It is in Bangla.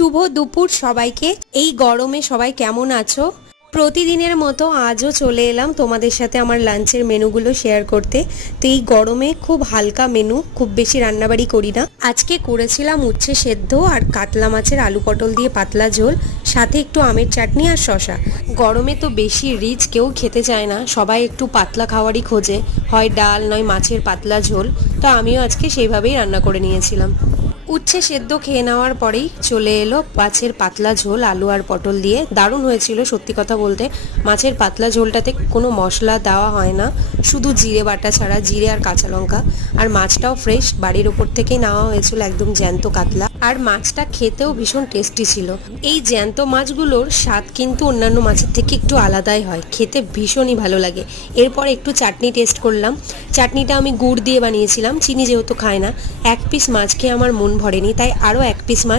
শুভ দুপুর সবাইকে। এই গরমে সবাই কেমন আছো? প্রতিদিনের মতো আজও চলে এলাম তোমাদের সাথে আমার লাঞ্চের মেনুগুলো শেয়ার করতে। তো এই গরমে খুব হালকা মেনু, খুব বেশি রান্নাবাড়ি করি না। আজকে করেছিলাম উচ্ছে সেদ্ধ আর কাতলা মাছের আলু পটল দিয়ে পাতলা ঝোল, সাথে একটু আমের চাটনি আর শশা গরমে তো বেশি রিচ কেউ খেতে চায় না, সবাই একটু পাতলা খাওয়ারই খোঁজে, হয় ডাল নয় মাছের পাতলা ঝোল। তো আমিও আজকে সেইভাবেই রান্না করে নিয়েছিলাম। উচ্ছে সেদ্ধ খেয়ে নেওয়ার পরেই চলে এলো মাছের পাতলা ঝোল, আলু আর পটল দিয়ে। দারুণ হয়েছিল সত্যি কথা বলতে। মাছের পাতলা ঝোলটাতে কোনো মশলা দেওয়া হয় না। শুধু জিরে বাটা ছাড়া, জিরে আর কাঁচা লঙ্কা। আর মাছটাও ফ্রেশ বাড়ির ওপর থেকেই নেওয়া হয়েছিল একদম জ্যান্ত কাতলা। আর মাছটা খেতেও ভীষণ টেস্টি ছিল। এই জ্যান্ত মাছগুলোর স্বাদ কিন্তু অন্যান্য মাছের থেকে একটু আলাদাই হয়। খেতে ভীষণই ভালো লাগে। এরপর একটু চাটনি টেস্ট করলাম। চাটনিটা আমি গুড় দিয়ে বানিয়েছিলাম। চিনি যেহেতু খায় না, এক পিস মাছ খেয়ে আমার মন ভরেনি, তাই আরও এক পিস মাছ